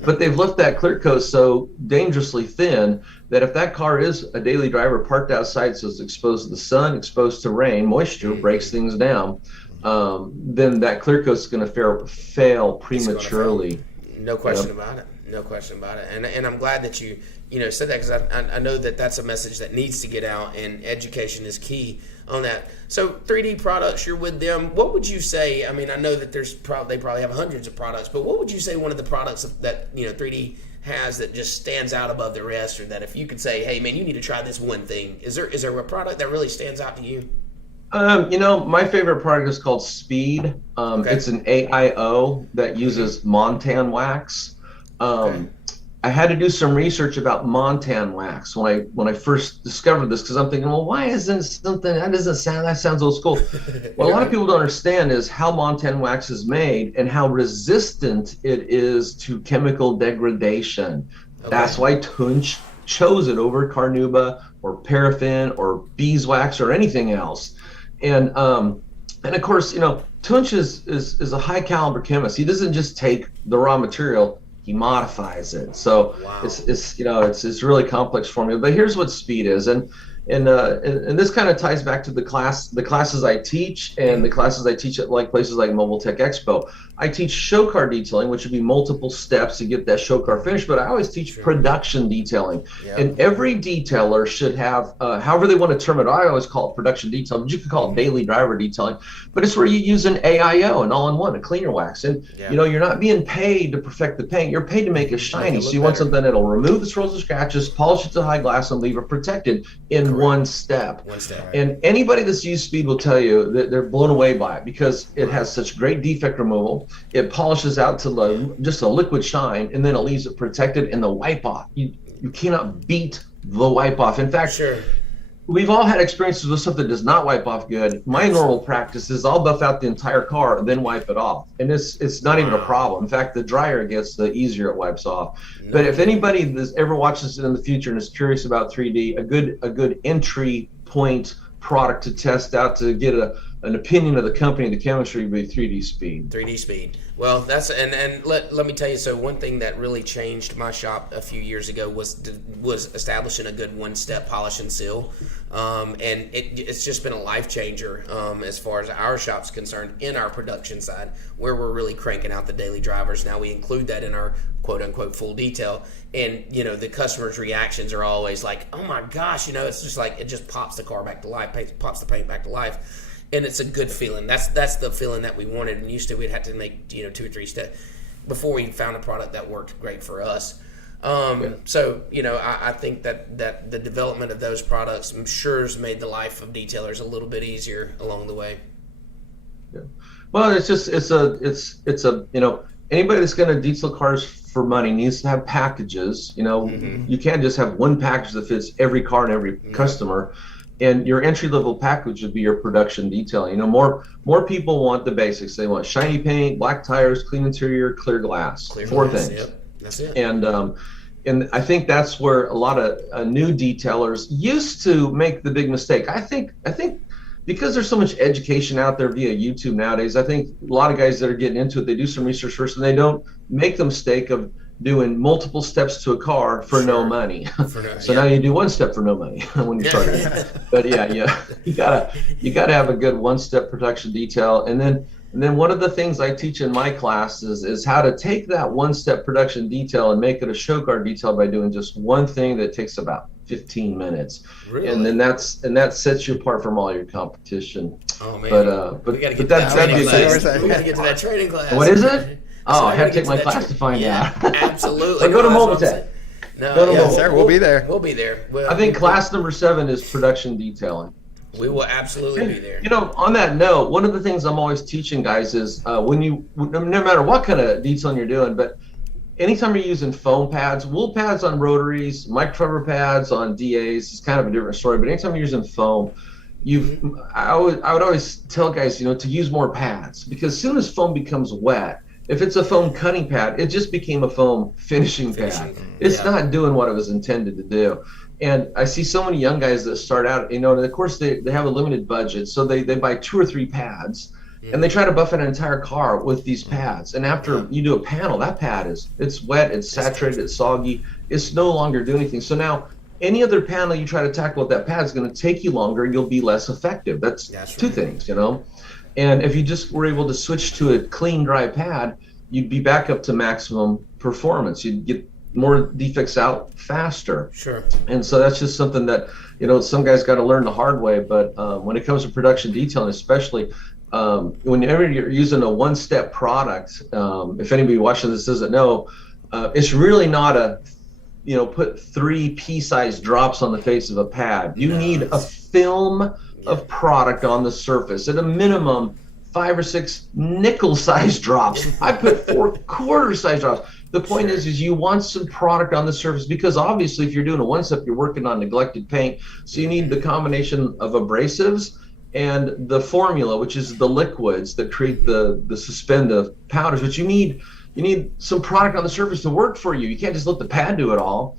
But they've left that clear coat so dangerously thin that if that car is a daily driver parked outside, so it's exposed to the sun, exposed to rain, moisture breaks things down, then that clear coat is going to fail prematurely. No question about it. No question about it. And I'm glad that you said that, because I know that's a message that needs to get out, and education is key on that. So 3D products, you're with them. What would you say? I mean, I know that they probably have hundreds of products, but what would you say one of the products that 3D has that just stands out above the rest, or that if you could say, hey man, you need to try this one thing, is there a product that really stands out to you? My favorite product is called Speed. It's an AIO that uses Montan wax. I had to do some research about Montan wax when I first discovered this, because I'm thinking, well, why isn't something that sounds old school? What a lot of people don't understand is how Montan wax is made and how resistant it is to chemical degradation. That's why Tunch chose it over carnauba or paraffin or beeswax or anything else. And of course, Tunch is a high caliber chemist. He doesn't just take the raw material, he modifies it. So it's really complex formula. But here's what Speed is, and this kind of ties back to the classes I teach, and the classes I teach at places like Mobile Tech Expo. I teach show car detailing, which would be multiple steps to get that show car finished, but I always teach production detailing. Yep. And every detailer should have, however they want to term it, I always call it production detailing, but you can call it daily driver detailing, but it's where you use an AIO, an all-in-one, a cleaner wax. And you're not being paid to perfect the paint, you're paid to make it shiny. So you want something that'll remove the swirls and scratches, polish it to high glass, and leave it protected in one step. And anybody that's used Speed will tell you that they're blown away by it, because it has such great defect removal. It polishes out to just a liquid shine, and then it leaves it protected in the wipe off. You cannot beat the wipe off. In fact, we've all had experiences with stuff that does not wipe off good. My normal practice is I'll buff out the entire car and then wipe it off, and it's not even a problem. In fact, the drier it gets, the easier it wipes off. But if anybody that ever watches it in the future and is curious about 3D, a good entry point product to test out to get an opinion of the company, the chemistry, would be 3D speed. 3D speed. Well, that's and let me tell you. So one thing that really changed my shop a few years ago was establishing a good one-step polish and seal, and it's just been a life changer as far as our shop's concerned in our production side, where we're really cranking out the daily drivers. Now we include that in our quote-unquote full detail, and the customers' reactions are always like, "Oh my gosh!" It's just like it just pops the car back to life, pops the paint back to life. And it's a good feeling. That's the feeling that we wanted. And used to we'd have to make 2 or 3 steps before we found a product that worked great for us. So I think that the development of those products, I'm sure, has made the life of detailers a little bit easier along the way. Yeah. Well, it's anybody that's going to detail cars for money needs to have packages. You can't just have one package that fits every car and every customer. And your entry-level package would be your production detailing. More people want the basics. They want shiny paint, black tires, clean interior, clear glass. Four things. Yep, that's it. And I think that's where a lot of new detailers used to make the big mistake. I think because there's so much education out there via YouTube nowadays, I think a lot of guys that are getting into it, they do some research first, and they don't make the mistake of doing multiple steps to a car for no money. Now you do one step for no money when you start. But you gotta have a good one-step production detail, and then one of the things I teach in my classes is how to take that one-step production detail and make it a show car detail by doing just one thing that takes about 15 minutes. Really? And then that sets you apart from all your competition. Oh man! But we gotta get to that training class. We gotta get to that training class. What is it? Oh, I have to take my class to find out. Absolutely. Go to Mobitech. Yes, sir. We'll be there. We'll be there. Well, I think class number 7 is production detailing. We will absolutely be there. On that note, one of the things I'm always teaching guys is no matter what kind of detailing you're doing, but anytime you're using foam pads, wool pads on rotaries, microfiber pads on DAs, it's kind of a different story. But anytime you're using foam, I would always tell guys, to use more pads, because as soon as foam becomes wet, if it's a foam cutting pad, it just became a foam finishing pad. It's not doing what it was intended to do. And I see so many young guys that start out, and of course they have a limited budget, so they buy 2 or 3 pads, and they try to buff an entire car with these pads. And after you do a panel, that pad it's wet, it's saturated, it's soggy, it's no longer doing anything. So now any other panel you try to tackle with that pad is going to take you longer, you'll be less effective. That's 2 things, And if you just were able to switch to a clean, dry pad, you'd be back up to maximum performance. You'd get more defects out faster. Sure. And so that's just something that, some guys got to learn the hard way. But when it comes to production detailing, especially whenever you're using a one-step product, if anybody watching this doesn't know, it's really not put 3 pea-sized drops on the face of a pad. You need a film of product on the surface, at a minimum 5 or 6 nickel-sized drops. I put 4 quarter-sized drops. The point is you want some product on the surface, because obviously if you're doing a one-step, you're working on neglected paint, so you need the combination of abrasives and the formula, which is the liquids that create the suspended powders. But you need some product on the surface to work for you. You can't just let the pad do it all.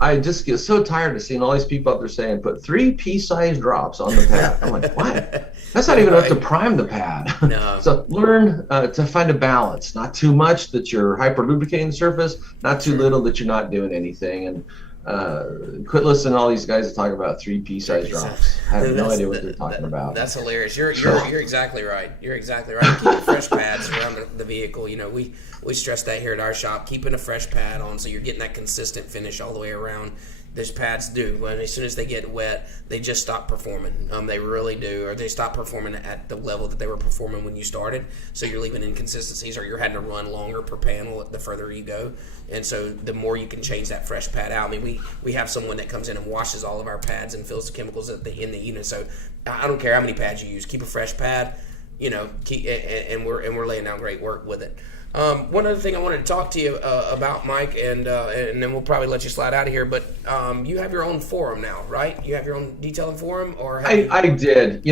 I just get so tired of seeing all these people out there saying, put 3 pea-sized drops on the pad. I'm like, what? That's not even enough to prime the pad. No. So learn to find a balance. Not too much that you're hyper lubricating the surface, not too little that you're not doing anything. And quit listening to all these guys that talk about 3 pea-sized drops. I have no idea what they're talking about. That's hilarious. You're exactly right. You're exactly right. Keep fresh pads around the vehicle. We stress that here at our shop, keeping a fresh pad on so you're getting that consistent finish all the way around. Those pads do. When as soon as they get wet, they just stop performing. They really do, or they stop performing at the level that they were performing when you started. So you're leaving inconsistencies, or you're having to run longer per panel the further you go. And so the more you can change that fresh pad out. I mean, we have someone that comes in and washes all of our pads and fills the chemicals in the evening. So I don't care how many pads you use. Keep a fresh pad. And we're laying down great work with it. One other thing I wanted to talk to you about, Mike, and then we'll probably let you slide out of here. But you have your own forum now, right? You have your own detailing forum, or I did.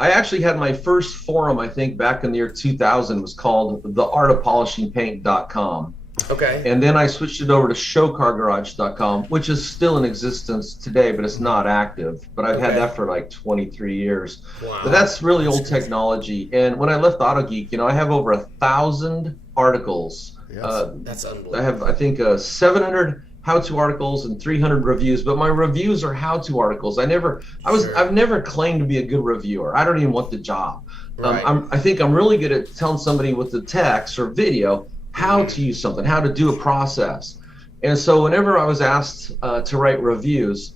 I actually had my first forum, I think, back in the year 2000. It was called theartofpolishingpaint.com. Okay. And then I switched it over to showcargarage.com, which is still in existence today, but it's not active. But I've had that for like 23 years. Wow. But that's really old technology. And when I left AutoGeek, I have over 1,000 articles. Yes. That's unbelievable. I have, I think, 700 how-to articles and 300 reviews, but my reviews are how-to articles. I've never claimed to be a good reviewer. I don't even want the job. Right. I think I'm really good at telling somebody with the text or video how to use something, how to do a process. And so whenever I was asked to write reviews,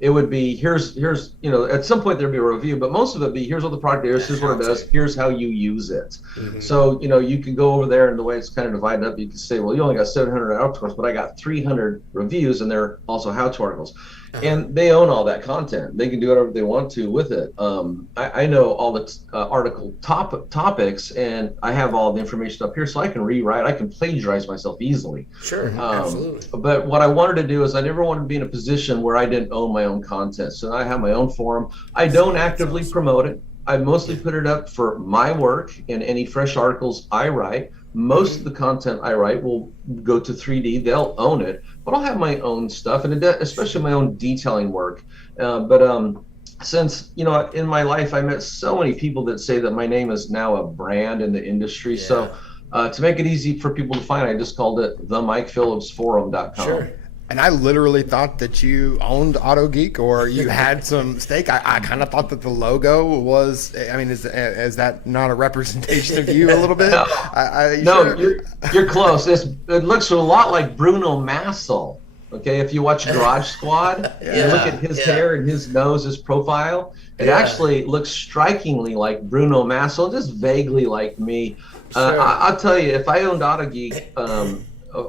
it would be here's at some point there'd be a review, but most of it would be here's what the product is, here's what it does, here's how you use it. So you can go over there, and the way it's kind of divided up, you can say, well, you only got 700 articles, but I got 300 reviews, and they're also how-to articles. And they own all that content. They can do whatever they want to with it. I know all the article topics, and I have all the information up here, so I can rewrite. I can plagiarize myself easily. Sure, absolutely. But what I wanted to do is I never wanted to be in a position where I didn't own my own content. So I have my own forum. I don't actively promote it. I mostly put it up for my work and any fresh articles I write. Most of the content I write will go to 3D. They'll own it, but I'll have my own stuff, and especially my own detailing work. Since in my life I met so many people that say that my name is now a brand in the industry. So to make it easy for people to find, I just called it themikephillipsforum.com. Sure. And I literally thought that you owned AutoGeek or you had some stake. I kind of thought that the logo was, is that not a representation of you a little bit? No, you're close. It looks a lot like Bruno Massel. Okay, if you watch Garage Squad, you look at his hair and his nose, his profile, it actually looks strikingly like Bruno Massel, just vaguely like me. Sure. I'll tell you, if I owned AutoGeek,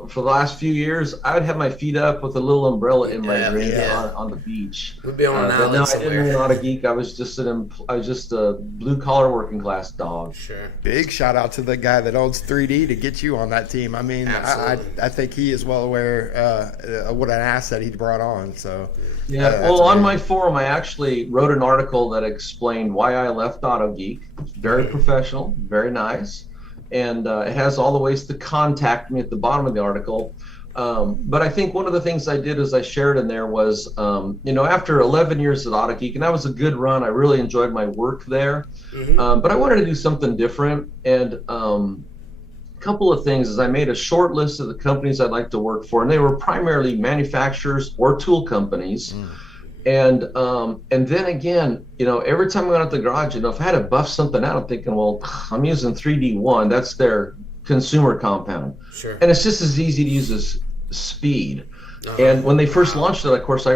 for the last few years, I would have my feet up with a little umbrella in my green on the beach. We'd be on an island no, somewhere. I didn't own AutoGeek. I was just a blue collar working class dog. Sure. Big shout out to the guy that owns 3D to get you on that team. I mean, I think he is well aware of what an asset he brought on. So well, on my forum, I actually wrote an article that explained why I left AutoGeek. It's very professional, very nice. And it has all the ways to contact me at the bottom of the article. But I think one of the things I did is I shared in there was, after 11 years at AutoGeek, and that was a good run. I really enjoyed my work there. But I wanted to do something different. And a couple of things is I made a short list of the companies I'd like to work for. And they were primarily manufacturers or tool companies. And then again, every time I went out to the garage, if I had to buff something out, I'm thinking, well, I'm using 3D1. That's their consumer compound. Sure. And it's just as easy to use as Speed. And when they first launched it, of course, I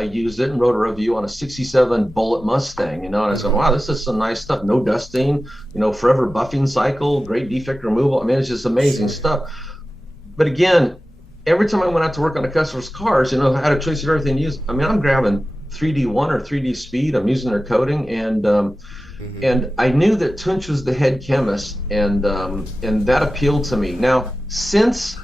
used it and wrote a review on a 67 Bullet Mustang, and I was going, wow, this is some nice stuff. No dusting, forever buffing cycle, great defect removal. I mean, it's just amazing stuff. But again, every time I went out to work on a customer's cars, I had a choice of everything to use. I mean, I'm grabbing 3D1 or 3D Speed. I'm using their coating, and I knew that Tunch was the head chemist, and that appealed to me. Now, since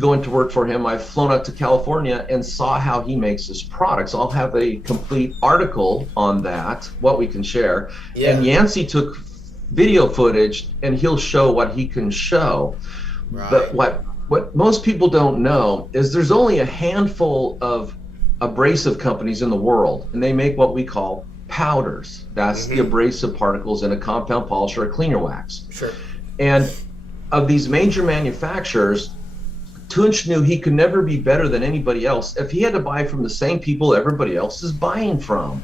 going to work for him, I've flown out to California and saw how he makes his products. I'll have a complete article on that, what we can share. Yeah. And Yancey took video footage, and he'll show what he can show. Right. But what most people don't know is there's only a handful of abrasive companies in the world, and they make what we call powders. That's the abrasive particles in a compound polish or a cleaner wax. Sure. And of these major manufacturers, Tunch knew he could never be better than anybody else if he had to buy from the same people everybody else is buying from.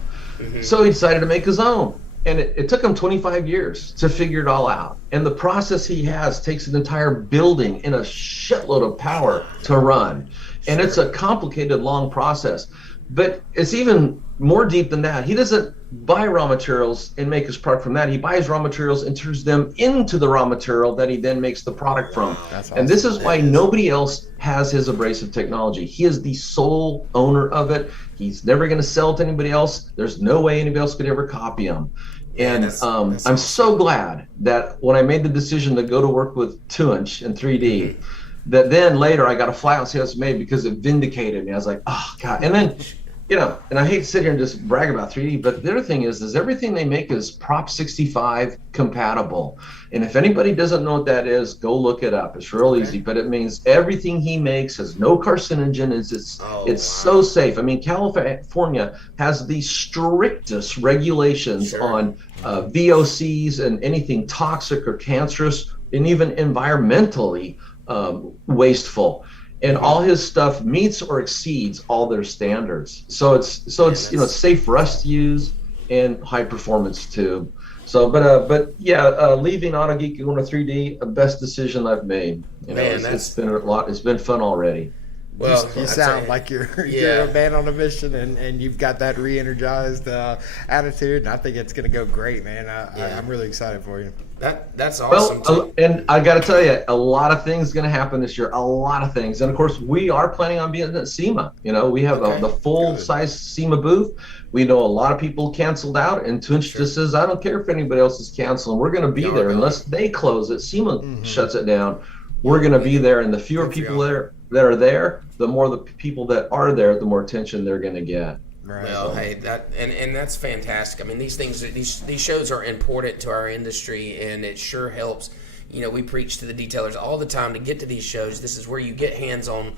So he decided to make his own. And it took him 25 years to figure it all out. And the process he has takes an entire building and a shitload of power to run. And it's a complicated, long process. But it's even more deep than that. He doesn't buy raw materials and make his product from that. He buys raw materials and turns them into the raw material that he then makes the product from. That's awesome. And this is why nobody else has his abrasive technology. He is the sole owner of it. He's never going to sell it to anybody else. There's no way anybody else could ever copy him. And that's I'm so glad that when I made the decision to go to work with Tunch in 3D, that then later I got a fly on see how it's made because it vindicated me. I was like, oh God. And then and I hate to sit here and just brag about 3D, but the other thing is everything they make is Prop 65 compatible. And if anybody doesn't know what that is, go look it up. It's real easy, but it means everything he makes has no carcinogen. It's so safe. I mean, California has the strictest regulations on VOCs and anything toxic or cancerous, and even environmentally wasteful. And all his stuff meets or exceeds all their standards. So it's safe for us to use and high performance too. So, leaving AutoGeek and going to 3D, the best decision I've made. It's been a lot. It's been fun already. Well, you sound like you're a man on a mission, and you've got that re-energized attitude, and I think it's going to go great, man. I'm really excited for you. That's awesome. Well, and I got to tell you, a lot of things going to happen this year. A lot of things, and of course, we are planning on being at SEMA. We have the full-size SEMA booth. We know a lot of people canceled out, and Tunch just says, "I don't care if anybody else is canceling. We're going to be there unless they close it. SEMA shuts it down. We're going to be there, and the fewer people that are there, the more the people that are there, the more attention they're going to get." Right. Well, hey, and that's fantastic. I mean, these shows are important to our industry, and it sure helps. We preach to the detailers all the time to get to these shows. This is where you get hands-on.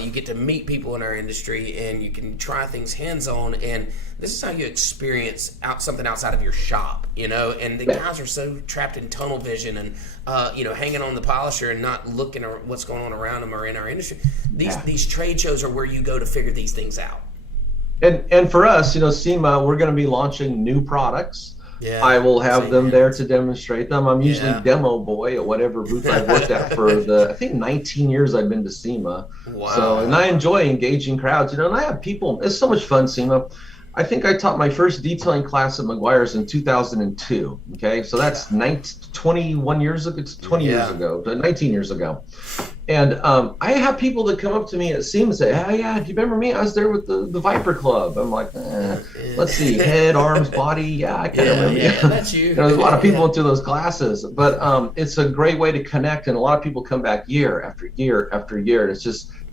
You get to meet people in our industry, and you can try things hands-on. And this is how you experience something outside of your shop. And the guys are so trapped in tunnel vision and hanging on the polisher and not looking at what's going on around them or in our industry. These trade shows are where you go to figure these things out. And for us, SEMA, we're going to be launching new products. Yeah, I will have them there to demonstrate them. I'm usually demo boy at whatever booth I've worked at for I think 19 years I've been to SEMA. Wow. So, and I enjoy engaging crowds, and I have people. It's so much fun, SEMA. I think I taught my first detailing class at McGuire's in 2002. Okay, so that's 21 years ago. It's 20 years ago, but 19 years ago. And I have people that come up to me at SEMA and say, "Oh yeah, do you remember me? I was there with the Viper Club." I'm like, let's see, head, arms, body. Yeah, I kind of remember. Yeah, that's you. There's a lot of people went through those classes, but it's a great way to connect, and a lot of people come back year after year after year. And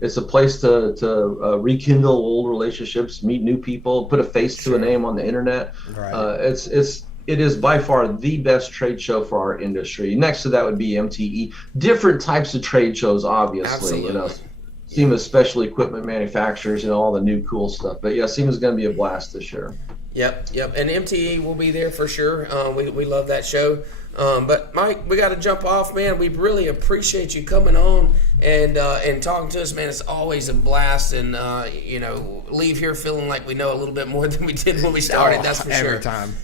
it's a place to rekindle old relationships, meet new people, put a face to a name on the internet. Right. It is by far the best trade show for our industry. Next to that would be MTE. Different types of trade shows, obviously. Absolutely. SEMA's special equipment manufacturers, all the new cool stuff. But yeah, SEMA's going to be a blast this year. Yep. And MTE will be there for sure. We love that show. But Mike, we got to jump off, man. We really appreciate you coming on and talking to us, man. It's always a blast, and leave here feeling like we know a little bit more than we did when we started. That's for sure. Every time.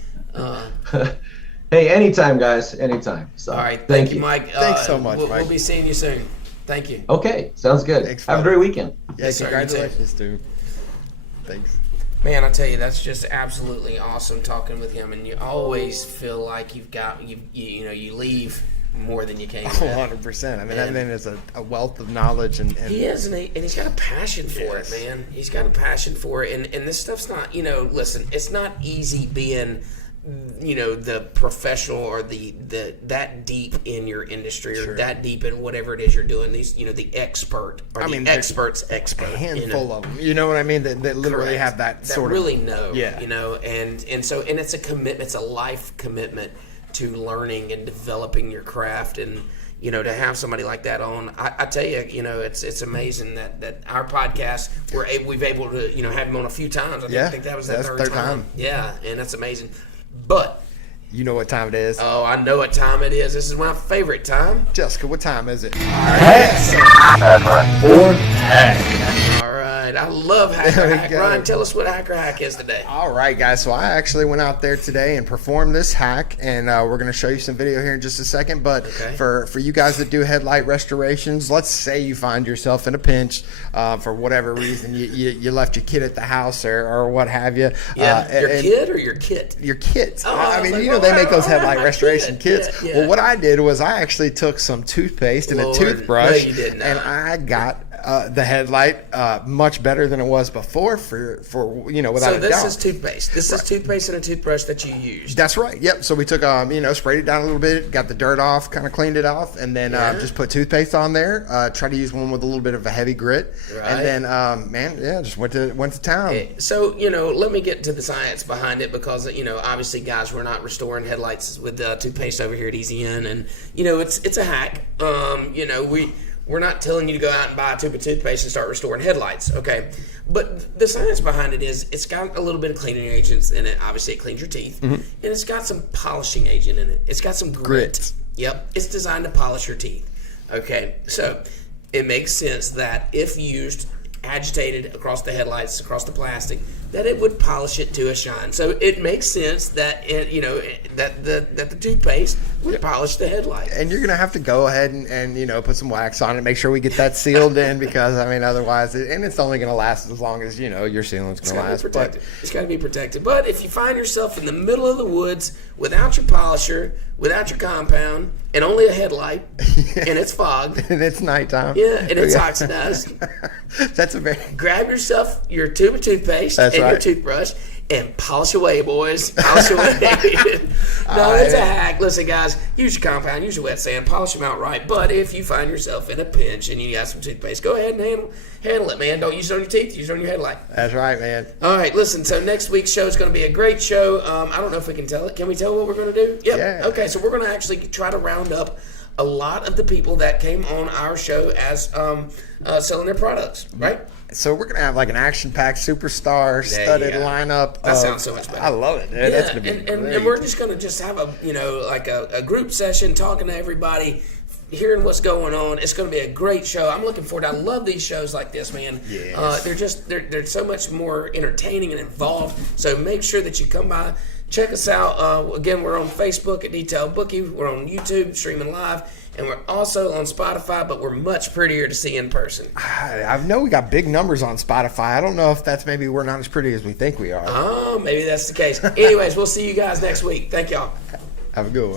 Hey, anytime, guys. Anytime. So, all right. Thank you, Mike. Thanks so much, Mike. We'll be seeing you soon. Thank you. Okay. Sounds good. Thanks, have a great weekend. Yes, congratulations, dude. Thanks. Man, I tell you, that's just absolutely awesome talking with him, and you always feel like you leave more than you came. 100%. I mean, that man is a wealth of knowledge, and he is, and he's got a passion for it, man. He's got a passion for it, and this stuff's not, listen, it's not easy being, the professional or the that deep in your industry or that deep in whatever it is you're doing. These, the expert or expert's expert. A handful of them. You know what I mean? That literally have that sort of really know. Yeah. And it's a commitment. It's a life commitment to learning and developing your craft, and to have somebody like that on, I tell you, it's amazing that our podcast we've able to have him on a few times. I think that was that third time. Yeah, and that's amazing. But you know what time it is? Oh, I know what time it is. This is my favorite time. Jessica, what time is it? All right. I love Hacker Hack. Ryan, tell us what Hacker Hack is today. All right, guys. So I actually went out there today and performed this hack, and we're going to show you some video here in just a second. But for you guys that do headlight restorations, let's say you find yourself in a pinch for whatever reason. You left your kid at the house or what have you. Yeah, your kid or your kit? Your kit. Oh, I mean, they make those headlight restoration kits. Yeah. Well, what I did was I actually took some toothpaste and a toothbrush, and I got The headlight, much better than it was before for without a doubt. So this is toothpaste. This is toothpaste and a toothbrush that you used. That's right. Yep. So we took, sprayed it down a little bit, got the dirt off, kind of cleaned it off, and then just put toothpaste on there. Try to use one with a little bit of a heavy grit, and then just went to town. So let me get to the science behind it, because obviously, guys, we're not restoring headlights with toothpaste over here at Easy In, and it's a hack. We're not telling you to go out and buy a tube of toothpaste and start restoring headlights, okay? But the science behind it is it's got a little bit of cleaning agents in it. Obviously, it cleans your teeth. And it's got some polishing agent in it. It's got some grit. Yep. It's designed to polish your teeth, okay? So it makes sense that if used agitated across the headlights, across the plastic, that it would polish it to a shine. So it makes sense that that the toothpaste would polish the headlight. And you're gonna have to go ahead and put some wax on it, make sure we get that sealed in, because otherwise, it's only gonna last as long as your sealant's gonna last. It's got to be protected. But if you find yourself in the middle of the woods without your polisher, without your compound, and only a headlight, and it's fogged, and it's nighttime, and it's oxidized, grab yourself your tube of toothpaste your toothbrush and polish away, boys. Polish away. No, it's a hack. Listen, guys, use your compound, use your wet sand, polish them out right. But if you find yourself in a pinch and you got some toothpaste, go ahead and handle it, man. Don't use it on your teeth. Use it on your headlight. That's right, man. All right, listen. So next week's show is going to be a great show. I don't know if we can tell it. Can we tell what we're going to do? Yep. Yeah. Okay, so we're going to actually try to round up a lot of the people that came on our show as selling their products, right? So we're gonna have like an action-packed, superstar studded lineup. That sounds so much better. I love it. Yeah, that's gonna be great. And we're just gonna have a group session, talking to everybody, hearing what's going on. It's gonna be a great show. I'm looking forward. I love these shows like this, man. Yes. They're so much more entertaining and involved. So make sure that you come by. Check us out. Again, we're on Facebook at Detail Bookie. We're on YouTube, streaming live. And we're also on Spotify, but we're much prettier to see in person. I know we got big numbers on Spotify. I don't know if that's maybe we're not as pretty as we think we are. Oh, maybe that's the case. Anyways, we'll see you guys next week. Thank y'all. Have a good one.